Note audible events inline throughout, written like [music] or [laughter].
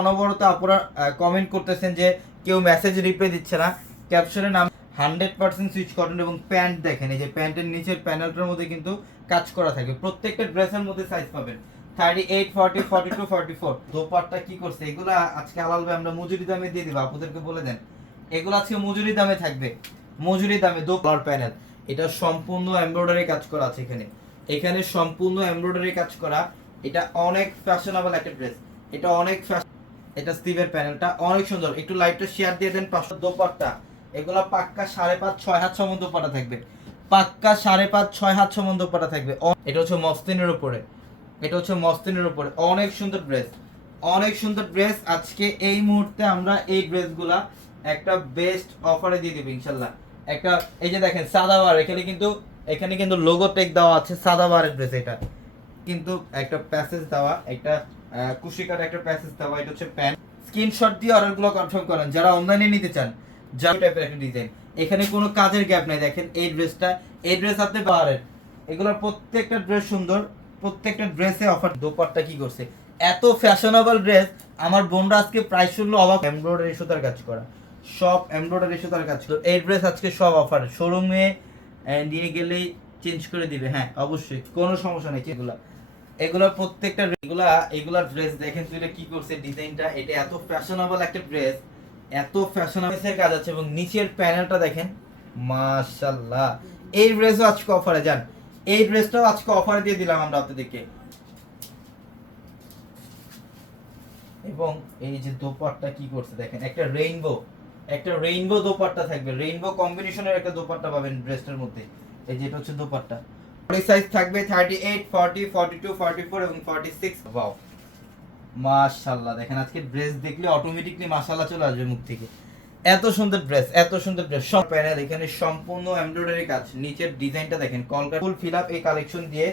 অনবরত আপনারা কমেন্ট করতেছেন যে কেউ মেসেজ রিপ্লাই দিচ্ছে না। ক্যাপশনের নাম হান্ড্রেড পার্সেন্ট সুইচ কটন এবং প্যান্ট দেখেন। এই যে প্যান্টের নিচের প্যানেলটার মধ্যে কিন্তু কাজ করা থাকে। প্রত্যেকটা ড্রেসের মধ্যে সাইজ পাবেন। Thirty eight forty forty two forty four দোপারটা কি করছে? এগুলো আজকে ভাই, আমরা মজুরি দামে দিয়ে দিব। আপনাদেরকে বলে দেন। এগুলো আজকে মজুরি দামে থাকবে। মজুরি দামে দো কালার প্যানেল এটা সম্পূর্ণ এমব্রয়ডারি কাজ করা আছে এখানে। এখানে সম্পূর্ণ এমব্রয়ডারি কাজ করা। এটা অনেক ফ্যাশনেবল একটা ড্রেস এটা অনেক এটা স্টিভের প্যানেলটা অনেক সুন্দর। একটু লাইটটা শেয়ার দিয়ে দেন, পাঁচশো দোপাট্টা। এগুলা পাক্কা সাড়ে পাঁচ, ছয় হাত সমান দোপাটা থাকবে। পাক্কা সাড়ে পাঁচ, ছয় হাত সমান দোপাটা থাকবে। এটা হচ্ছে মস্তিনের উপরে। এটা হচ্ছে মস্তিনের উপরে। অনেক সুন্দর ড্রেস অনেক সুন্দর ড্রেস আজকে এই মুহূর্তে আমরা এই ড্রেসগুলা একটা বেস্ট অফারে দিয়ে দিব, ইনশাল্লাহ। একটা, এই যে দেখেন সাদাবার এখানে কিন্তু এখানে কিন্তু লোগো টেক দেওয়া আছে সাদাবারের ড্রেস এটা। কিন্তু একটা প্যাসেজ দেওয়া, একটা কুশিকার একটা প্যাসেজ দেওয়া, এটা হচ্ছে প্যান্ট স্ক্রিনশট দিয়ে অর্ডারগুলো কনফার্ম করেন। যারা অনলাইনে নিতে চান, যা টাইপের একটা ডিজাইন এখানে কোনো কাজের গ্যাপ নাই, দেখেন এই ড্রেসটা এই ড্রেস আপনি পাওয়ারেন এগুলোর প্রত্যেকটা ড্রেস সুন্দর, প্রত্যেকটা ড্রেসে অফার দোপাট্টা কি করছে? এত ফ্যাশনেবল ড্রেস আমার বোনরা আজকে প্রাইস শুনলো, অবাক। এমব্রয়ডারি সুতার কাজ করা। সব এমব্রয়ডারি সুতার কাজ করা। এই ড্রেস আজকে সব অফার শোরুমে নিয়ে গেলেই চেঞ্জ করে দিবে। হ্যাঁ অবশ্যই। কোনো সমস্যা নেই এগুলা এগুলোর প্রত্যেকটা এগুলা এগুলার ড্রেস দেখেন তুই কি করছে, ডিজাইনটা, এটা এত ফ্যাশনেবল একটা ড্রেস এত ফ্যাশনেবল কাজ আছে এবং নিচের প্যানেলটা দেখেন, মাশাআল্লাহ। এই ড্রেসও আজকে অফারে যান এই ড্রেসটাও আজকে অফারে দিয়ে দিলাম আমরা আপনাদেরকে। এবং এই যে দোপাট্টা কি করছে, দেখেন, একটা রেইনবো একটা রেইনবো দোপাট্টা থাকবে। রেইনবো কম্বিনেশনের একটা দোপাট্টা পাবেন ড্রেসটার মধ্যে। এই যেটা হচ্ছে দোপাট্টা। বডি সাইজ থাকবে 38 40 42 44 এবং 46 ওয়াও দেখেন আজকে দেখলে অটোমেটিকলি চলে আসবে মুখ থেকে। এত সুন্দর ড্রেস এত সুন্দর ড্রেস সব প্যানেল এখানে সম্পূর্ণ এমব্রয়ডারি কাজ। নিচের ডিজাইনটা দেখেন কলকাতা ফুল ফিল আপ এই কালেকশন দিয়ে।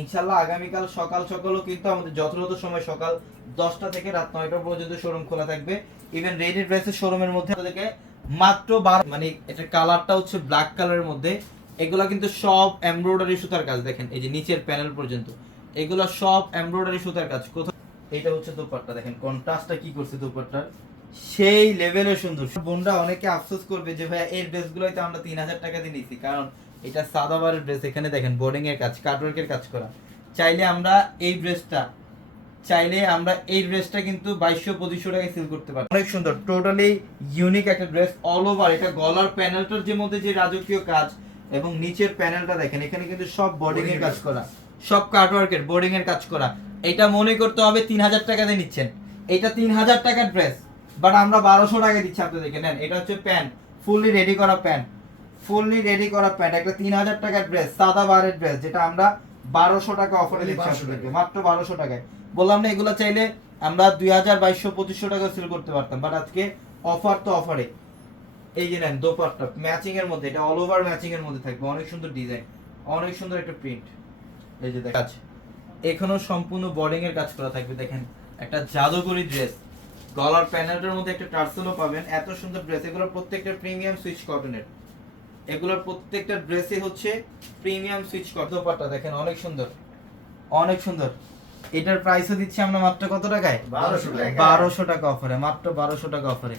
ইনশাল্লাহ আগামীকাল সকাল সকালও কিন্তু আমাদের যথাযথ সময় সকাল দশটা থেকে রাত নয়টা পর্যন্ত শোরুম খোলা থাকবে। ইভেন রেডি ড্রেসের শোরুমের মধ্যে মাত্র বারো মানে এটার কালারটা হচ্ছে ব্ল্যাক কালারের মধ্যে। এগুলা কিন্তু সব এমব্রয়ডারি সুতার কাজ, দেখেন, এই যে নিচের প্যানেল পর্যন্ত। এগুলা সব এমব্রয়ডারি সুতার কাজ। কোথাও এটা হচ্ছে দোপাট্টা, দেখেন, কন্ট্রাস্টটা কি করছে দোপাট্টার? সেই লেভেলে সুন্দর। বোনরা অনেকে আফসোস করবে যে ভাই এই ড্রেসগুলোই তো আমরা তিন হাজার টাকা দিয়ে নিচ্ছি কারণ এটা সাদাবারের ড্রেস, এখানে দেখেন, বোর্ডিং এর কাজ, কাটওয়ার্কের কাজ করা। চাইলে আমরা এই ড্রেসটা, চাইলে আমরা এই ড্রেসটা কিন্তু বাইশশো, পঁচিশশো টাকায় সেল করতে পারি অনেক সুন্দর টোটালি ইউনিক একটা ড্রেস অল ওভার এটা গলার প্যানেলটার যে মধ্যে যে রাজকীয় কাজ এবং নিচের প্যানেলটা দেখেন এখানে কিন্তু সব বোর্ডিং এর কাজ করা সব কাটওয়ার্কের বোর্ডিং এর কাজ করা। এটা মনে করতে হবে তিন হাজার টাকা দিয়ে নিচ্ছেন। এটা তিন হাজার টাকার ড্রেস বাট আমরা বারোশো টাকা দিচ্ছি আপনাদেরকে। নেন এটা হচ্ছে প্যান্ট ফুললি রেডি করা প্যান্ট। ফুললি রেডি করা প্যান্ট একটা তিন হাজার টাকার ড্রেস সাদা বারের ড্রেস যেটা আমরা বারোশো টাকা অফারে দিচ্ছি 1200 আপনাদেরকে। মাত্র বারোশো টাকায়। বললাম না এগুলো চাইলে আমরা দুই হাজার বাইশশো পঁচিশশো টাকা সেল করতে পারতাম বাট আজকে অফার তো অফারে এই যে নেন দোপাট্টা ম্যাচিং এর মধ্যে এটা অল ওভার ম্যাচিং এর মধ্যে থাকবে অনেক সুন্দর ডিজাইন অনেক সুন্দর একটা প্রিন্ট এই যে দেখ এখানেও সম্পূর্ণ বোর্ডিং এর কাজ করা থাকবে দেখেন একটা জাদুকরি ড্রেস গলার প্যানেলটার মধ্যে একটা টার্সেলও পাবেন এত সুন্দর ড্রেস এগুলোর প্রত্যেকটা প্রিমিয়াম সুইচ কটনের এগুলোর প্রত্যেকটা ড্রেসই হচ্ছে প্রিমিয়াম সুইচ কটন পাটা দেখেন অনেক সুন্দর অনেক সুন্দর। এটার প্রাইসও দিচ্ছি আমরা মাত্র কত টাকায়? 1200 টাকা। বারোশো টাকা অফারে মাত্র বারোশো টাকা অফারে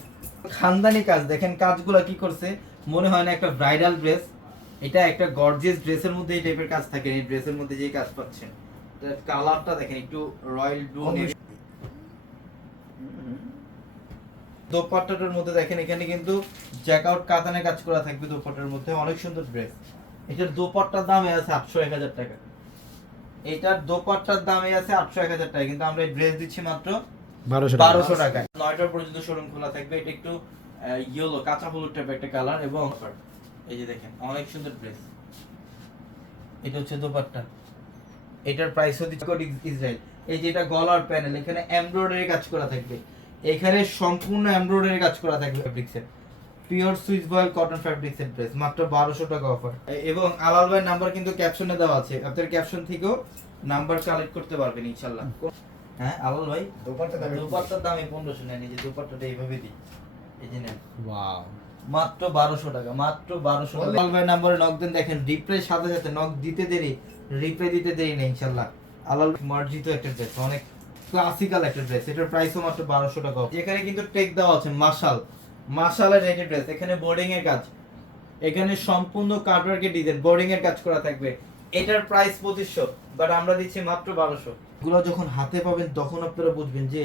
খানদানি কাজ, দেখেন কাজগুলো কি করছে। মনে হয় না একটা ব্রাইডাল ড্রেস এটা একটা গর্জিয়াস ড্রেসের মধ্যে এই টাইপের কাজ থাকে, এই ড্রেসের মধ্যে যে কাজ পাচ্ছেন। কালারটা দেখেন, একটু রয়্যাল ব্লু দোপাট্টাটার মধ্যে দেখেন, এখানে কিন্তু জ্যাকআউট কাতানে কাজ করা থাকবে দোপাট্টার মধ্যে, অনেক সুন্দর ড্রেস এটার দোপাট্টার দাম আছে আটশো এক হাজার টাকা। এটার দোপাট্টার দাম আছে আটশো এক হাজার টাকা, কিন্তু আমরা এই ড্রেস দিচ্ছি মাত্র বারোশো বারোশো টাকায়। নয়টা পর্যন্ত শোরুম খোলা থাকবে। এটা একটু ইয়েলো কাঁচা হলুদ টাইপের একটা কালার এবং এই যে দেখেন অনেক সুন্দর ড্রেস এটা হচ্ছে দোপাট্টা। এটার প্রাইস হচ্ছে ইসরায়েল এই যে এটা গলার প্যানেল এখানে এমব্রয়ডারি কাজ করা থাকবে। এখানে সম্পূর্ণ এমব্রয়ডারি কাজ করা থাকবে ফ্যাব্রিক্সের পিওর সুইচ বয়েল কটন ফ্যাব্রিক্সের ড্রেস মাত্র বারোশো টাকা অফার এবং আলাল ভাই নাম্বার কিন্তু ক্যাপশনে দেওয়া আছে। আপনার ক্যাপশন থেকেও নাম্বার কালেক্ট করতে পারবেন ইনশাল্লাহ হ্যাঁ আলাল ভাই দোপাট্টা দামে দুপাট্টার দামে পনেরোশো নেন এই যে দুপাট্টাটা এইভাবে দিই এই যে নেন। ওয়াও মাত্র বারোশো টাকা মাত্র বারোশো টাকা। লাল ভাই নাম্বারে নক দেন দেখেন রিপ্লে সাথে সাথে নক দিতে দেরি রিপ্লে দিতে দেরি নেই ইনশাল্লাহ আলাল মার্জিত একটা ড্রেস অনেক ক্লাসিক্যাল একটা ড্রেস এটার প্রাইসও মাত্র বারোশো টাকা। এখানে কিন্তু টেক দেওয়া আছে মার্শাল মার্শালের রেডি ড্রেস এখানে বোর্ডিং এর কাজ। এখানে সম্পূর্ণ কার্ডওয়ার্কের ডিজাইন বোর্ডিং এর কাজ করা থাকবে। এটার প্রাইস পঁচিশশো বাট আমরা দিচ্ছি মাত্র বারোশো। এগুলো যখন হাতে পাবেন, তখন আপনারা বুঝবেন যে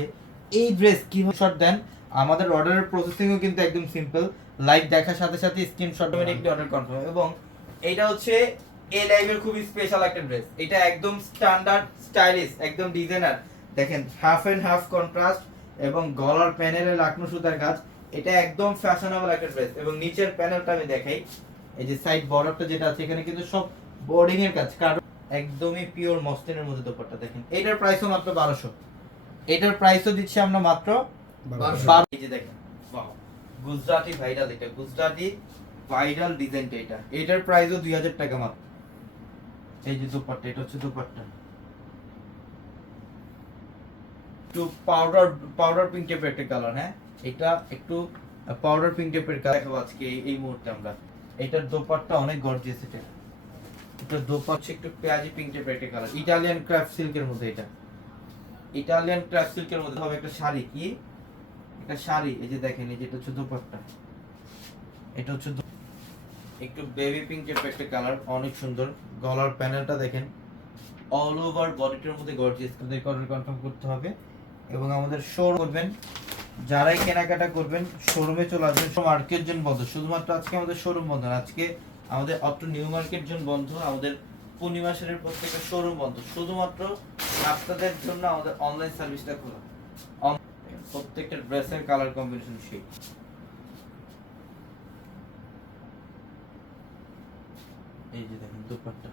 এই ড্রেস কীভাবে শট দেন। আমাদের অর্ডারের প্রসেসিংও কিন্তু একদম সিম্পল লাইভ দেখার সাথে সাথে স্ক্রিনশট অটোমেটিকলি অর্ডার কনফার্ম এবং এটা হচ্ছে এ লাইভের খুবই স্পেশাল একটা ড্রেস এটা একদম স্ট্যান্ডার্ড স্টাইলিশ একদম ডিজাইনার দেখেন হাফ এন্ড হাফ কন্ট্রাস্ট এবং গলার প্যানেলে লাকনো সুতার কাজ। এটা একদম ফ্যাশনেবল একটা ড্রেস এবং নিচের প্যানেলটা আমি দেখাই। এই যে সাইড বর্ডারটা যেটা আছে, এখানে কিন্তু সব বোর্ডিং এর কাজ। কারণ একদমই পিওর মসলিনের মধ্যে দোপাট্টা দেখেন। এটার প্রাইসও মাত্র বারোশো। এটার প্রাইসও দিচ্ছি আমরা মাত্র। বারো এই যে দেখেন বাহ। গুজরাটি ভাইরাল এটা গুজরাটি ভাইরাল ডিজাইনটা এটা। এটার প্রাইসও দুই হাজার টাকা মাত্র। এই যে দোপাট্টা এটা হচ্ছে দোপাট্টা। একটু পাউডার পাউডার পিঙ্ক টাইপের একটা কালার হ্যাঁ? এটা একটু পাউডার পিঙ্ক টাইপের কালার দেখাবো আজকে এই- এই মুহূর্তে আমরা। এটার দোপাট্টা অনেক গর্জিয়াস এটা। এটা দোপাট হচ্ছে একটু পেঁয়াজি পিঙ্ক টাইপের কালার ইটালিয়ান ক্রাফট সিল্কের মধ্যে এটা। ইটালিয়ান ক্রাফট সিল্কের মধ্যে হবে একটা শাড়ি কি? একটা শাড়ি, এই যে দেখেন, এই যে এটা হচ্ছে দোপাট্টা। এটা হচ্ছে একটু বেবি পিঙ্ক টাইপের কালার অনেক সুন্দর। গলার প্যানেলটা দেখেন অল ওভার বডিটার মধ্যে গর্জিয়াস আমাদের অর্ডার কনফার্ম করতে হবে। এবং আমাদের শো করবেন। যারাই কেনাকাটা করবেন শোরুমে চলে আসবেন। মার্কেট জন্য বন্ধ। শুধুমাত্র আজকে আমাদের শোরুম বন্ধ আজকে আমাদের অটো নিউ মার্কেট জন্য বন্ধ, আমাদের পূর্ণিমা সেরের প্রত্যেকটা শোরুম বন্ধ। শুধুমাত্র আপনাদের জন্য আমাদের অনলাইন সার্ভিসটা খোলা। প্রত্যেকটা ড্রেসের কালার কম্বিনেশন সেই এই যে দেখেন দুপাট্টা।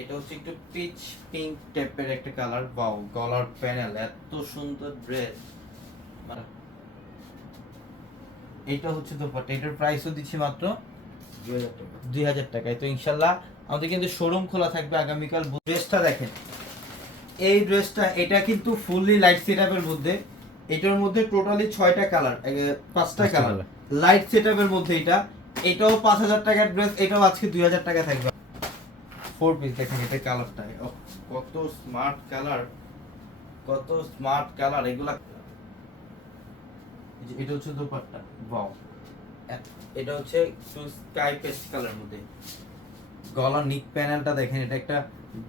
এটা হচ্ছে একটু পিচ পিঙ্ক টাইপের একটা কালার বাও গলার প্যানেল এত সুন্দর ড্রেস এটা হচ্ছে দোপাট্টা এটার প্রাইসও দিচ্ছি মাত্র দুই হাজার টাকা। দুই হাজার টাকায়। তো ইনশাল্লাহ আমাদের কিন্তু শোরুম খোলা থাকবে আগামীকাল ড্রেসটা দেখেন। এই ড্রেসটা এটা কিন্তু ফুললি লাইট সেটআপের মধ্যে। এটার মধ্যে টোটালি ছয়টা কালার পাঁচটা কালার লাইট সেটআপের মধ্যে এটা। এটাও পাঁচ হাজার টাকার ড্রেস এটাও আজকে দুই হাজার টাকা থাকবে। ফোর পিস দেখেন এটা কালারটা কত স্মার্ট কালার কত স্মার্ট কালার এগুলা এটা হচ্ছে দোপাট্টা বাও এটা হচ্ছে একটু স্কাই পেস্ট কালার মধ্যে। গলার নিক প্যানেলটা দেখেন এটা একটা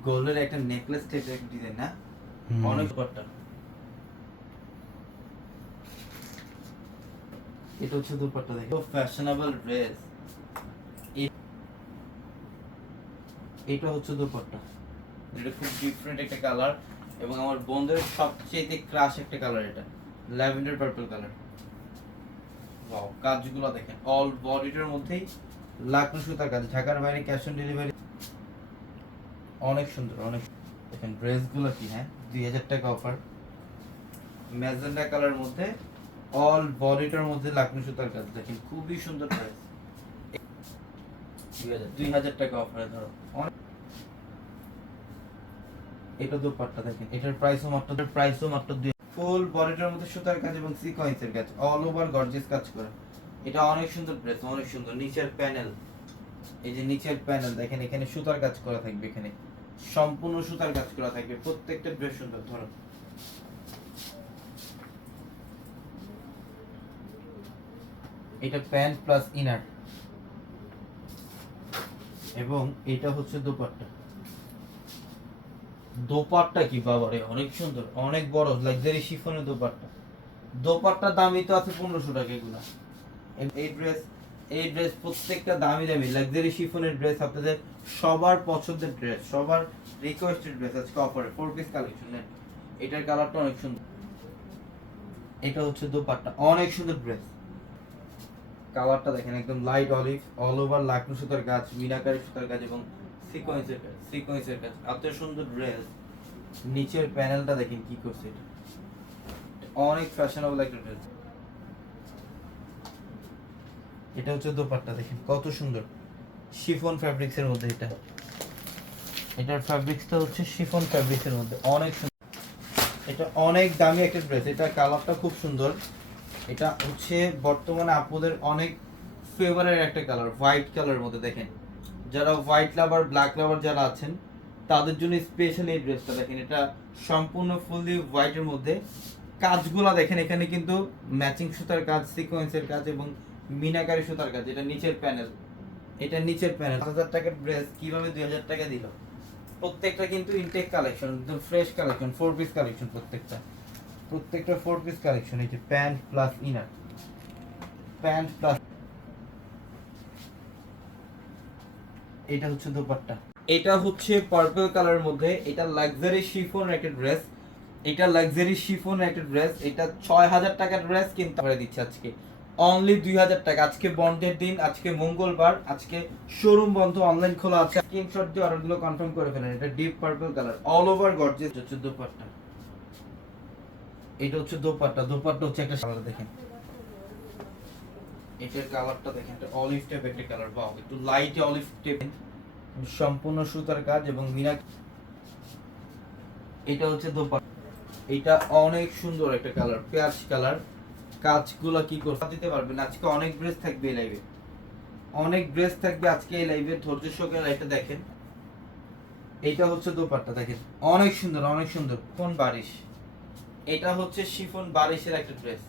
গোল্ডের একটা নেকলেস টাইপের একটা ডিজাইন না? অনেক দোপাট্টা। এটা হচ্ছে দোপাট্টা দেখেন। ফ্যাশনেবল ড্রেস এটা হচ্ছে দোপাট্টা। এটা খুব ডিফারেন্ট একটা কালার এবং আমার বন্ধুদের সবচেয়ে ক্রাশ একটা কালার এটা। ল্যাভেন্ডার পার্পল কালার কাজগুলো দেখেন অল বডিটার মধ্যেই লাকনো সুতার কাজ, ঢাকার বাইরে ক্যাশ অন ডেলিভারি অনেক সুন্দর, অনেক। দেখেন ড্রেসগুলো কি হ্যাঁ? দুই হাজার টাকা অফার ম্যাজেন্ডা কালার মধ্যে অল বডিটার মধ্যে লাকনো সুতার কাজ। দেখেন খুবই সুন্দর ড্রেস দুই হাজার টাকা অফারে ধরো। অনেক। এটা দোপাট্টা দেখেন, এটার প্রাইসও মাত্র প্রাইসও মাত্র দুই ফুল, বডিটার মধ্যে সুতার কাজ এবং সিকোয়েন্সের কাজ। অল ওভার গর্জিয়াস কাজ করা। এটা অনেক সুন্দর ড্রেস অনেক সুন্দর। নিচের প্যানেল এই যে নিচের প্যানেল দেখেন এখানে সুতার কাজ করা থাকবে এখানে। সম্পূর্ণ সুতার কাজ করা থাকবে। প্রত্যেকটা ড্রেস সুন্দর, ধরো। এটা প্যান্ট প্লাস ইনার এবং এটা হচ্ছে দোপাট্টা। দোপাট্টা কি বাবারে অনেক সুন্দর, অনেক বড় লাক্সারি শিফনের দোপাট্টা। দোপাট্টার দামই তো আছে পনেরোশো টাকা এগুলা। এই ড্রেস এই ড্রেস প্রত্যেকটা দামি দামি লাক্সারি শিফনের ড্রেস আপনাদের সবার পছন্দের ড্রেস সবার রিকোয়েস্টেড ড্রেস আজকে অফারে ফোর পিস কালেকশন এটার কালারটা অনেক সুন্দর। এটা হচ্ছে দোপাট্টা, অনেক সুন্দর ড্রেস কালারটা দেখেন, একদম light olive all over Lucknow সুতার কাজ মিনাকারি সুতার কাজ এবং সিকোয়েন্সের কাজ সিকোয়েন্সের কাজ। এত সুন্দর ড্রেস নিচের প্যানেলটা দেখেন কি করছে এটা। অনেক ফ্যাশনেবল একটা ড্রেস এটা হচ্ছে দোপাট্টা, দেখেন কত সুন্দর। শিফন ফ্যাব্রিক্সের মধ্যে এটা। এটার ফ্যাব্রিক্সটা হচ্ছে শিফন ফ্যাব্রিক্সের মধ্যে। অনেক সুন্দর এটা অনেক দামি একটা ড্রেস এটা কালারটা খুব সুন্দর। এটা হচ্ছে বর্তমানে আপনাদের অনেক ফেভারের একটা কালার হোয়াইট কালারের মধ্যে দেখেন। যারা হোয়াইট লাভার ব্ল্যাক লাভার যারা আছেন, তাদের জন্য স্পেশাল এই ড্রেসটা দেখেন। এটা সম্পূর্ণ ফুললি হোয়াইটের মধ্যে। কাজগুলা দেখেন, এখানে কিন্তু ম্যাচিং সুতার কাজ সিকোয়েন্সের কাজ এবং মিনাকারি সুতার কাজ, এটা নিচের প্যানেল এটা নিচের প্যানেল হাজার টাকার ড্রেস কীভাবে দুই হাজার টাকা দিল? প্রত্যেকটা কিন্তু ইনটেক কালেকশন একদম fresh collection four piece collection প্রত্যেকটা। প্রত্যেকটা ফোর পিস কালেকশন এই যে pant plus inner pant plus এটা হচ্ছে দোপাট্টা। এটা হচ্ছে পার্পল কালারের মধ্যে। এটা লাক্সারি শিফন একটা ড্রেস এটা লাক্সারি শিফন একটা ড্রেস এটা ছয় হাজার টাকার ড্রেস কিন্তু আমরা দিচ্ছি আজকে। অনলি দুই হাজার টাকা। আজকে বন্ধের দিন, আজকে মঙ্গলবার, আজকে শোরুম বন্ধ অনলাইন খোলা আছে। স্ক্রিনশট দিয়ে অর্ডারগুলো কনফার্ম করে ফেলেন। এটা deep purple colour all over gorgeous হচ্ছে দোপাট্টা এটা হচ্ছে দোপাট্টা। দোপাট্টা হচ্ছে একটা কালার দেখেন। এটার কালারটা দেখেন এটা অলিভ টাইপ একটা কালার বাও একটু লাইট অলিভ টাইপ সম্পূর্ণ সুতার কাজ এবং মিনা এটা হচ্ছে দোপাট্টা এটা অনেক সুন্দর একটা কালার পেঁয়াজ কালার। কাজগুলো কি করতে দিতে পারবেন আজকে অনেক ড্রেস থাকবে এই লাইভে অনেক ড্রেস থাকবে আজকে এই লাইভে ধৈর্য সহকারে লাইভটা দেখেন। এটা হচ্ছে দোপাট্টা দেখেন। অনেক সুন্দর অনেক সুন্দর। কোন বারিশ? এটা হচ্ছে শিফন বারিশের একটা ড্রেস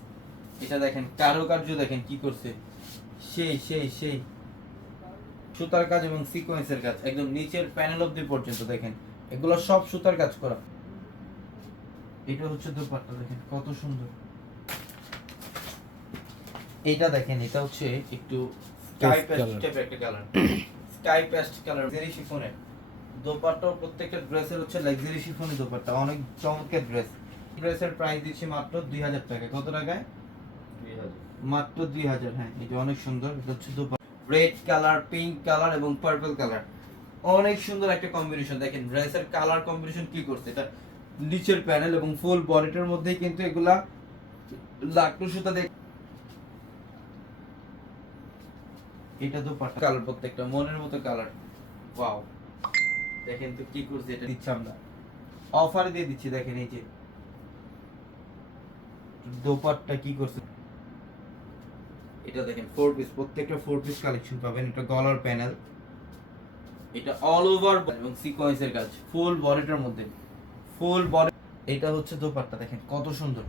এটা দেখেন কারুকার্য দেখেন কি করছে। সেই সেই সেই। সুতার কাজ এবং সিকোয়েন্সের কাজ একদম নিচের প্যানেল অব্দি পর্যন্ত দেখেন। এগুলো সব সুতার কাজ করা। এটা হচ্ছে দোপাট্টা দেখেন কত সুন্দর। এটা দেখেন এটা হচ্ছে একটু স্কাই color. টাইপের একটা colour sky paste colour luxury শিফনের দোপাট্টা প্রত্যেকটা ড্রেসের হচ্ছে লাক্সারি শিফনের দোপাট্টা অনেক চমৎকার ড্রেস ড্রেসের প্রাইস দিচ্ছি মাত্র দুই হাজার টাকা। কত টাকায়? মাত্র দুই হাজার হ্যাঁ এটা অনেক সুন্দর রেড কালার পিঙ্ক কালার এবং পার্পল কালার অনেক সুন্দর একটা কম্বিনেশন দেখেন ড্রেসের কালার কম্বিনেশন কি করছে? এটা নিচের প্যানেল এবং ফুল বডিটার কিন্তু এগুলা লাকড়ু সুতা দেখ এটা তো পাটা কালার প্রত্যেকটা মনের মতো কালার ওয়াও দেখেন তো কি করছে এটা? দিচ্ছি আমরা। অফার দিয়ে দিচ্ছি, দেখেন এই যে। দোপাট্টা কি করছে? এটা দেখেন। ফোর পিস প্রত্যেকটা ফোর পিস কালেকশন পাবেন। এটা গলার প্যানেল এটা অল ওভার এবং সিকোয়েন্সের কাজ। ফুল বডিটার মধ্যে। ফুল বডি এটা হচ্ছে দোপাট্টা দেখেন কত সুন্দর।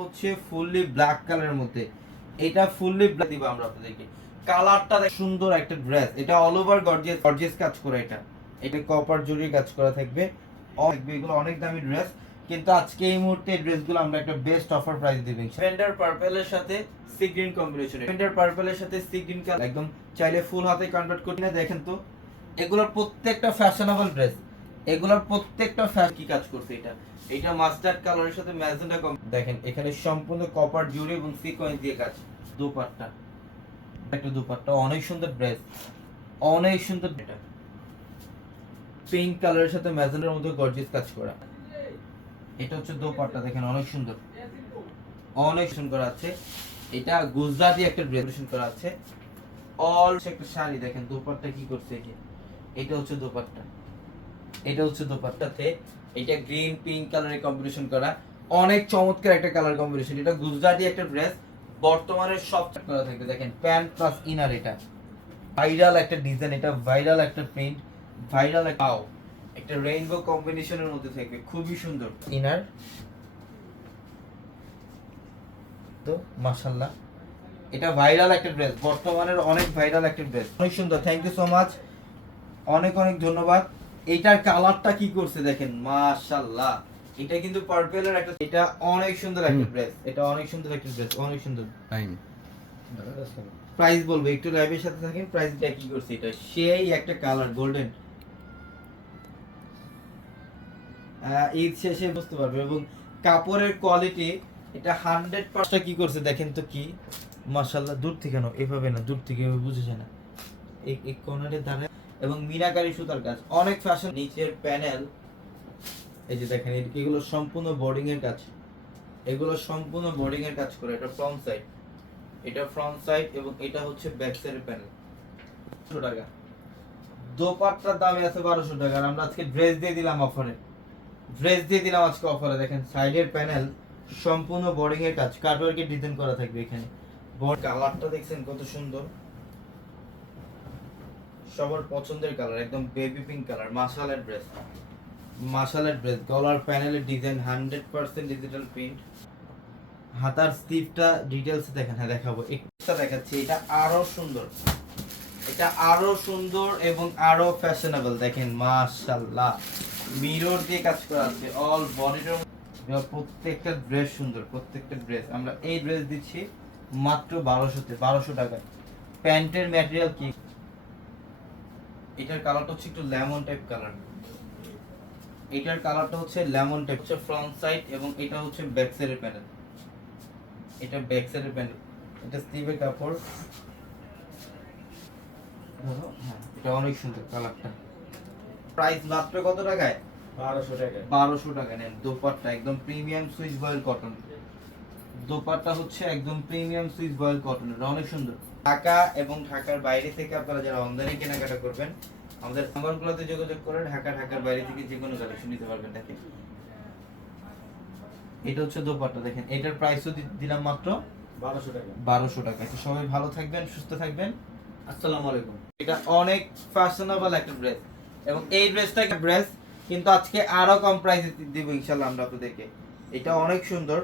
হচ্ছে ফুললি ব্ল্যাক কালারের মধ্যে। এটা ফুললি ব্ল্যাক দিব আমরা আপনাদেরকে। কালারটা সুন্দর একটা ড্রেস এটা অল ওভার গর্জিয়াস গর্জিয়াস কাজ করা এটা। এটা কপার জরির কাজ করা থাকবে। অনেক এগুলো অনেক দামি ড্রেস কিন্তু আজকে এই মুহূর্তে ড্রেসগুলো আমরা একটা বেস্ট অফার প্রাইস দিবেন ফেন্ডার পার্পলের সাথে সি গ্রিন কম্বিনেশন ফেন্ডার পার্পলের সাথে সি গ্রিন কালার একদম চাইলে ফুল হাতে কনভার্ট করে না দেখেন তো। এগুলোর প্রত্যেকটা ফ্যাশনেবল ড্রেস এগুলোর প্রত্যেকটা ফ্যাশ কি কাজ করছে এটা? এটা মাস্টার্ড কালারের সাথে ম্যাজেন্টা কম দেখেন, এখানে সম্পূর্ণ কপার জুড়ে এবং সিকোয়েন্স দিয়ে কাজ। দুপাট্টা। একটা দুপাট্টা, অনেক সুন্দর ড্রেস অনেক সুন্দর এটা। পিঙ্ক কালারের সাথে ম্যাজেন্টার মধ্যে গর্জিয়াস কাজ করা। এটা হচ্ছে দোপাট্টা, দেখেন অনেক সুন্দর। অনেক সুন্দর আছে। এটা গুজরাটি একটা ড্রেস করা আছে। অল একটা শাড়ি, দেখেন দোপাট্টা কি করছে এই এটা হচ্ছে দোপাট্টা। এটা হচ্ছে দোপাট্টাতে এটা গ্রিন পিঙ্ক কালারের কম্বিনেশন করা। অনেক চমৎকার একটা কালার কম্বিনেশন এটা গুজরাটি একটা ড্রেস বর্তমানে সব করা থাকবে। দেখেন প্যান্ট প্লাস ইনার এটা। ভাইরাল একটা ডিজাইন এটা ভাইরাল একটা প্রিন্ট ভাইরাল একটা একটা রেইনবো কম্বিনেশনের মধ্যে থাকবে খুবই সুন্দর। ইনার। তো মাশাআল্লাহ। এটা ভাইরাল একটা ড্রেস বর্তমানের অনেক ভাইরাল একটা ড্রেস অনেক সুন্দর থ্যাংক ইউ সো মাচ অনেক অনেক ধন্যবাদ। এটার কালারটা কি করছে দেখেন মাশাআল্লাহ। এটা কিন্তু পার্পেলের একটা এটা অনেক সুন্দর একটা ড্রেস এটা অনেক সুন্দর একটা ড্রেস অনেক সুন্দর। টাইম প্রাইস বলব একটু লাইভের সাথে থাকেন প্রাইসটা কি করছে এটা সেই একটা কালার গোল্ডেন ঈদ শেষে বুঝতে পারবে এবং কাপড়ের কোয়ালিটি এটা হান্ড্রেড পার্সেন্ট কি করছে দেখেন তো কি? মাশাল্লাহ দূর থেকে না, এভাবে না, দূর থেকে বুঝেছে না। এই কর্নারের ধারে এবং মিনাকারি সুতার কাজ। অনেক ফ্যাশন নিচের প্যানেল এই যে দেখেন এগুলো সম্পূর্ণ বোর্ডিং এর কাজ। এগুলো সম্পূর্ণ বোর্ডিং এর কাজ করে, এটা ফ্রন্ট সাইড এটা ফ্রন্ট সাইড এবং এটা হচ্ছে ব্যাক সাইডের প্যানেল টাকা। দোপাট্টার দামে আছে বারোশো টাকা আমরা আজকে ড্রেস দিয়ে দিলাম অফারে ড্রেস দিয়ে দিলাম আজকে অফারে দেখেন সাইডের প্যানেল সম্পূর্ণ বোর্ডিং এর কাজ কাটওয়ার্কের ডিজাইন করা থাকবে এখানে। বোর্ড কালারটা দেখছেন কত সুন্দর। সবার পছন্দের কালার একদম বেবি পিঙ্ক কালার মাশালের ড্রেস মাশালের ড্রেস গলার প্যানেলের design hundred percent digital print হাতার স্লিভটা ডিটেলস দেখেন হ্যাঁ দেখাবো। একটা দেখাচ্ছি, এটা আরও সুন্দর। এটা আরও সুন্দর এবং আরও ফ্যাশনেবল দেখেন, মাশাল্লাহ। মিরর দিয়ে কাজ করা আছে অল বডিটার প্রত্যেকটা ড্রেস সুন্দর প্রত্যেকটা ড্রেস আমরা এই ড্রেস দিচ্ছি মাত্র বারোশোতে বারোশো টাকায়। প্যান্টের ম্যাটেরিয়াল কি? এটার কালারটা হচ্ছে একটু লেমন টাইপ কালার এটার কালারটা হচ্ছে লেমন টাইপ হচ্ছে ফ্রন্ট সাইড এবং এটা হচ্ছে ব্যাক সাইডের প্যানেল এটা ব্যাক সাইডের প্যানেল এটা স্লিভের কাপড়। হ্যাঁ, এটা অনেক সুন্দর কালারটা প্রাইস মাত্র কত টাকায়? বারোশো টাকা বারোশো টাকা নেন দোপাট্টা একদম premium Swiss voile cotton. Dupatta হচ্ছে একদম প্রিমিয়াম সুইচ বয়েল কটন এটা অনেক সুন্দর। ঢাকা এবং ঢাকার বাইরে থেকে আপনারা যারা অনলাইনে কেনাকাটা করবেন আমাদের নাম্বারগুলোতে যোগাযোগ করে ঢাকা ঢাকার বাইরে থেকে যে কোনো কালেকশন নিতে পারবেন দেখেন। এটা হচ্ছে দোপাট্টা দেখেন এটার প্রাইসও দিলাম মাত্র বারোশো টাকা। বারোশো টাকা। তো সবাই ভালো থাকবেন সুস্থ থাকবেন। আসসালামু আলাইকুম। এটা অনেক ফ্যাশনেবল একটা ড্রেস এবং এই ড্রেসটা একটা ড্রেস কিন্তু আজকে আরও কম প্রাইসে দিব ইনশাআল্লাহ আমরা আপনাদেরকে এটা অনেক সুন্দর।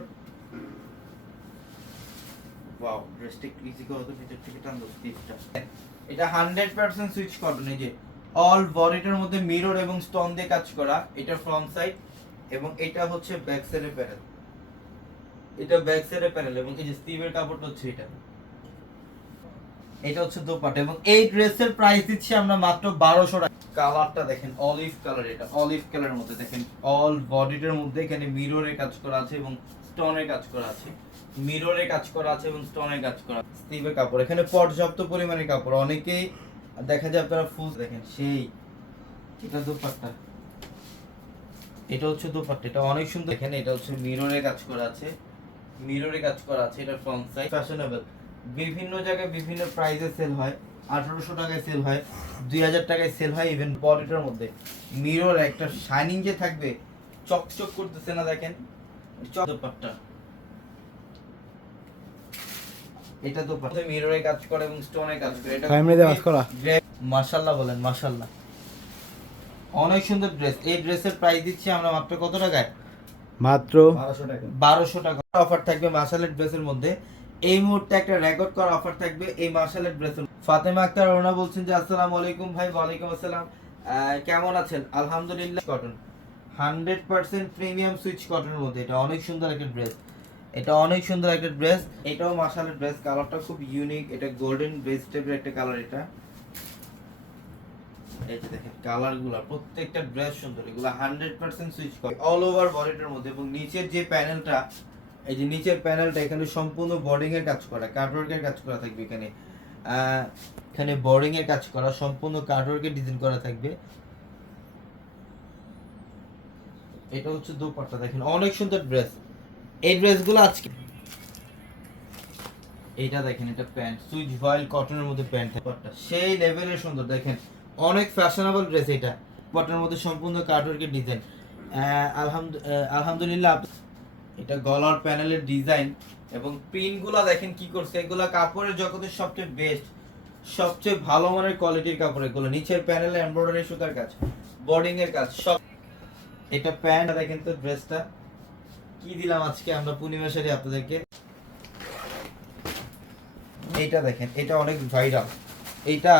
ওয়াও ড্রেসটা ইজি করে তো ভিতর থেকে টান এটা হান্ড্রেড পার্সেন্ট সুইচ কটন এই যে অল বডিটার মধ্যে মিরর এবং স্টোন দিয়ে কাজ করা, এটা ফ্রন্ট সাইড এবং এটা হচ্ছে ব্যাক সাইডের প্যানেল এটা ব্যাক সাইডের প্যানেল এবং এই যে স্টিভের কাপড়টা হচ্ছে এটা। এটা হচ্ছে দোপাট্টা এবং এই ড্রেসের প্রাইস দিচ্ছি আমরা মাত্র বারোশো টাকা। কালারটা দেখেন অলিভ কালার এটা অলিভ কালারের মধ্যে দেখেন অল বডিটার মধ্যে এখানে মিররের কাজ করা আছে এবং স্টোনের কাজ করা আছে। মিররের কাজ করা আছে এবং স্টোনের কাজ করা স্টিভের কাপড়, এখানে পর্যাপ্ত পরিমাণে কাপড়, অনেকেই দেখা যায় আপনারা ফুল দেখেন, সেই, এটা দোপাট্টা। এটা হচ্ছে দোপাট্টা, এটা অনেক সুন্দর। দেখেন, এটা হচ্ছে মিররের কাজ করা আছে। মিররে কাজ করা আছে, এটা ফ্রন্ট সাইড ফ্যাশনেবল বিভিন্ন জায়গায় বিভিন্ন প্রাইসে সেল হয়। আঠারোশো টাকায় সেল হয় দুই হাজার টাকায় সেল হয় ইভেন বডিটার মধ্যে। মিরর একটা শাইনিং যে থাকবে চকচক করতেছে না দেখেন? চক দোপাট্টা। এটা তো মিররে কাজ করে এবং স্টোনে কাজ করে। এটা দিয়ে কাজ করা? মাশাআল্লাহ বলেন মাশাআল্লাহ। অনেক সুন্দর ড্রেস এই ড্রেসের প্রাইস দিচ্ছি আমরা মাত্র কত টাকায়? মাত্র বারোশো টাকা। বারোশো টাকা। অফার থাকবে মার্শালের ড্রেসের মধ্যে। এই মুহূর্তে একটা রেকর্ড করা অফার থাকবে এই মার্শালের ড্রেসের ফাতেমা আক্তার ওনা বলছেন যে, আসসালামু আলাইকুম ভাই, ওয়ালাইকুম আসসালাম। কেমন আছেন? আলহামদুলিল্লাহ cotton hundred percent premium Swiss কটনের মধ্যে। এটা অনেক সুন্দর একটা ড্রেস এটা অনেক সুন্দর একটা ড্রেস এটাও মার্শালের ড্রেস কালারটা খুব ইউনিক এটা গোল্ডেন বেস টাইপের একটা কালার এটা। এই যে দেখেন কালারগুলা, প্রত্যেকটা ড্রেস সুন্দর। এগুলো হান্ড্রেড পার্সেন্ট সুইচ করে অল ওভার বডিটার মধ্যে এবং নিচের যে প্যানেলটা এই যে নিচের প্যানেলটা এখানে সম্পূর্ণ বোর্ডিং এর কাজ করা কার্ডওয়ার্কের কাজ করা থাকবে এখানে। এখানে বোর্ডিং এর কাজ করা, সম্পূর্ণ কার্ডওয়ার্কের ডিজাইন করা থাকবে। এটা হচ্ছে দোপাট্টা, দেখেন, অনেক সুন্দর ড্রেস এই ড্রেসগুলো আজকে এইটা দেখেন, এটা প্যান্ট সুইচ ভয়েল কটনের মধ্যে প্যান্ট দোপাট্টা, সেই লেভেলের সুন্দর, দেখেন, অনেক ফ্যাশনেবল ড্রেস এটা। পটের মধ্যে সম্পূর্ণ কার্টওয়ার্কের ডিজাইন আলহামদুলিল্লাহ এটা গলার প্যানেলের ডিজাইন এবং প্রিন্টগুলো দেখেন কি করছে, এগুলা কাপড়ের জগতের সবচেয়ে বেস্ট সবচেয়ে ভালো মানের কোয়ালিটির কাপড় এগুলো। নিচের প্যানেলে এমব্রয়ডারি সুতার কাজ বোর্ডিং এর কাজ, সব এটা প্যান্ট দেখেন তো ড্রেসটা কি দিলাম আজকে আমরা পূর্ণিমা শাড়ি আপনাদেরকে? এইটা দেখেন, এটা অনেক ভাইরাল এটা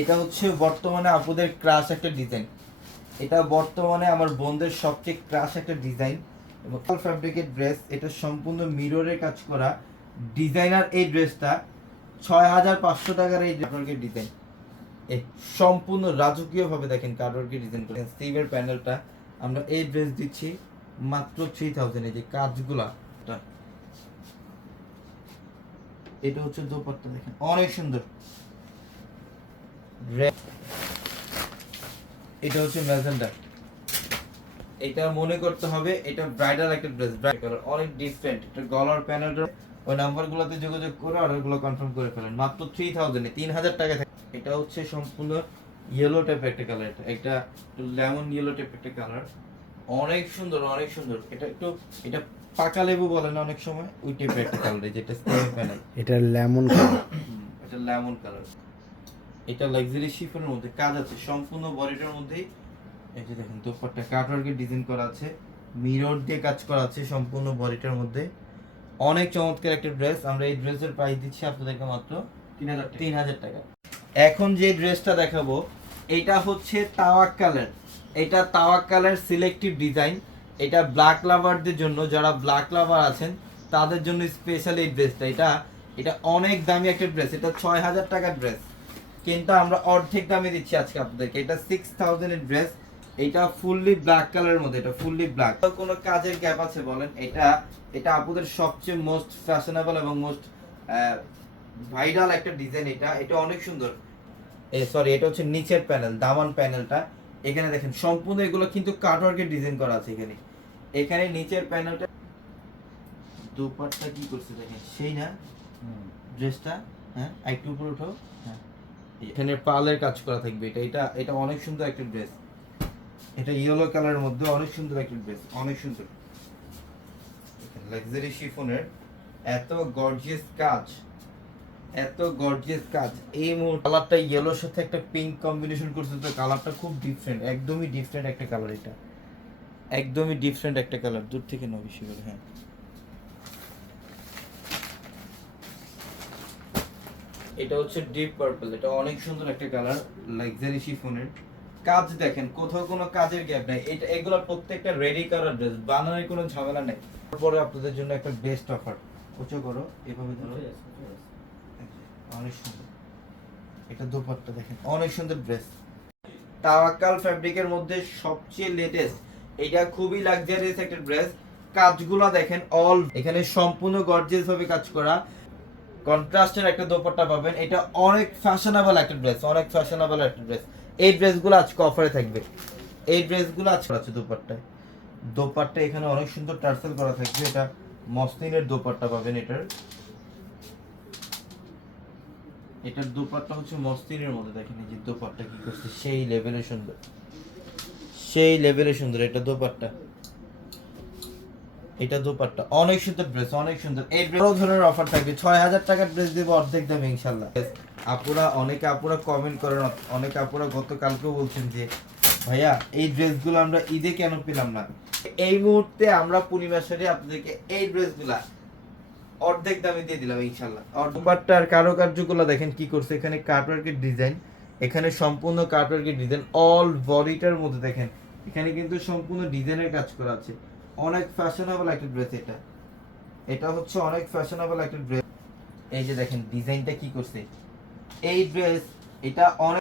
এটা হচ্ছে বর্তমানে আপুদের ক্রাশ একটা ডিজাইন এটা বর্তমানে আমার বোনদের সবচেয়ে ক্রাশ একটা ডিজাইন এবং ফ্যাব্রিকের ড্রেস এটা সম্পূর্ণ মিররের কাজ করা ডিজাইনার এই ড্রেসটা ছয় হাজার পাঁচশো টাকার এই কাটওয়ার্কের ডিজাইন এই সম্পূর্ণ রাজকীয় ভাবে দেখেন কাটওয়ার্কের ডিজাইন করেন স্টিভের প্যানেলটা আমরা এই ড্রেস দিচ্ছি মাত্র থ্রি থাউজেন্ড এই যে কাজগুলা। এটা। হচ্ছে দোপাট্টা, দেখেন, অনেক সুন্দর। এটা হচ্ছে ম্যাজেন্ডা এটা মনে করতে হবে এটা ব্রাইডাল একটা ড্রেস ব্রাইডাল অনেক ডিফারেন্ট এটা গলার প্যানেলটা ওই নাম্বারগুলোতে যোগাযোগ করে অর্ডারগুলো কনফার্ম করে ফেলেন। মাত্র থ্রি থাউজেন্ডে তিন হাজার টাকা থাকে। এটা হচ্ছে সম্পূর্ণ ইয়েলো টাইপ একটা কালার এটা একটা লেমন ইয়েলো টাইপ একটা কালার অনেক সুন্দর অনেক সুন্দর। এটা একটু এটা পাকা লেবু বলে না অনেক সময় ওই টাইপের একটা কালার যেটা স্টেম প্যানেল এটা লেমন কালার এটা লেমন কালার [clears throat] এটা লাক্সারি শিফনের মধ্যে কাজ আছে সম্পূর্ণ বডিটার মধ্যেই এই যে দেখেন দোপাট্টা কাটওয়ার্কের ডিজাইন করা আছে? মিরর দিয়ে কাজ করা আছে সম্পূর্ণ বডিটার মধ্যে। অনেক চমৎকার একটা ড্রেস আমরা এই ড্রেসের প্রাইস দিচ্ছি আপনাদেরকে মাত্র তিন হাজার টাকা। তিন হাজার টাকা। এখন যে ড্রেসটা দেখাবো এটা হচ্ছে তাওয়াক কালার এটা তাওয়াক কালার সিলেক্টিভ ডিজাইন এটা ব্ল্যাক লাভারদের জন্য যারা ব্ল্যাক লাভার আছেন তাদের জন্য স্পেশাল এই ড্রেসটা এটা এটা অনেক দামি একটা ড্রেস এটা ছয় হাজার টাকার ড্রেস কিন্তু আমরা অর্ধেক দামে দিচ্ছি আজকে আপনাদেরকে। এটা সিক্স থাউজেন্ডের ড্রেস এটা ফুললি ব্ল্যাক কালারের মধ্যে এটা ফুললি ব্ল্যাক কোনো কাজের গ্যাপ আছে বলেন? এটা এটা আপুদের সবচেয়ে মোস্ট ফ্যাশনেবল এবং মোস্ট ভাইরাল একটা ডিজাইন এটা। এটা অনেক সুন্দর। এ সরি এটা হচ্ছে নিচের প্যানেল দামান প্যানেলটা এখানে দেখেন সম্পূর্ণ এগুলো কিন্তু কাটওয়ার্কের ডিজাইন করা আছে এখানে। এখানে নিচের প্যানেলটা দুপাটটা কি করছে দেখেন? সেই না? ড্রেসটা হ্যাঁ? একটু উপরে উঠো। হ্যাঁ। এখানে পালের কাজ করা থাকবে। এটা এটা এটা অনেক সুন্দর একটা ড্রেস এটা ইয়েলো কালারের মধ্যে অনেক সুন্দর একটা ড্রেস অনেক সুন্দর। লাক্সারি শিফনের এত গর্জিয়াস কাজ, এত গর্জিয়াস কাজ। এই মুহূর্তে কালারটা ইয়েলোর সাথে একটা পিঙ্ক কম্বিনেশন করছে, তো কালারটা খুব ডিফারেন্ট একদমই ডিফারেন্ট একটা কালার এটা। একদমই ডিফারেন্ট একটা কালার দূর থেকে নাও বেশি করে হ্যাঁ। এটা হচ্ছে ডিপ পার্পল এটা অনেক সুন্দর একটা কালার লাক্সারি শিফনের কাজ দেখেন কোথাও কোনো কাজের গ্যাপ নাই। এটা এগুলো প্রত্যেকটা রেডি করার ড্রেস বানানোর কোনো ঝামেলা নেই। তারপরে আপনাদের জন্য একটা বেস্ট অফার উঁচু করো এভাবে ধরো। অনেক সুন্দর। এটা দোপাট্টা দেখেন অনেক সুন্দর ড্রেস তাওয়াক্কাল ফ্যাব্রিকের মধ্যে সবচেয়ে লেটেস্ট এটা খুবই লাক্সারিয়াস একটা ড্রেস কাজগুলো দেখেন অল এখানে সম্পূর্ণ গর্জিয়াস ভাবে কাজ করা। কন্ট্রাস্টের একটা দোপাট্টা পাবেন। এটা অনেক ফ্যাশনেবল একটা ড্রেস অনেক ফ্যাশনেবল একটা ড্রেস এই ড্রেসগুলো আজকে অফারে থাকবে। এই ড্রেসগুলো আজকে আছে দোপাট্টায়। দোপাট্টা এখানে অনেক সুন্দর টার্সেল করা থাকবে। এটা মসলিনের দোপাট্টা পাবেন এটার। এটার দোপাট্টা হচ্ছে মসলিনের মধ্যে। দেখেন এই যে দোপাট্টা কি করছে, সেই লেভেলে সুন্দর। সেই লেভেলে সুন্দর এটা দোপাট্টা। এটা দোপাট্টা। অনেক সুন্দর ড্রেস অনেক সুন্দর। এই ধরনের অফার থাকবে। ছয় হাজার টাকার ড্রেস দেবো অর্ধেক দামে ইনশাল্লাহ। আপুরা, অনেকে আপুরা কমেন্ট করেন, অনেকে আপুরা গতকালকেও বলছেন যে, ভাইয়া, এই ড্রেসগুলো আমরা ঈদে কেন পেলাম না? এই মুহূর্তে আমরা পূর্ণিমা সারে আপনাদেরকে এই ড্রেসগুলা অর্ধেক দামে দিয়ে দিলাম ইনশাল্লাহ দুপাট্টার কারুকার্যগুলো দেখেন কি করছে, এখানে কাটওয়ার্কের ডিজাইন, এখানে সম্পূর্ণ কাটওয়ার্কের ডিজাইন, অল বডিটার মধ্যে দেখেন, এখানে কিন্তু সম্পূর্ণ ডিজাইনের কাজ করা আছে। অনেক ফ্যাশনেবল একটা ড্রেস এটা। এটা হচ্ছে অনেক ফ্যাশনেবল একটা ড্রেস এই যে দেখেন, ডিজাইনটা কি করছে? এই ড্রেস এটা অনেক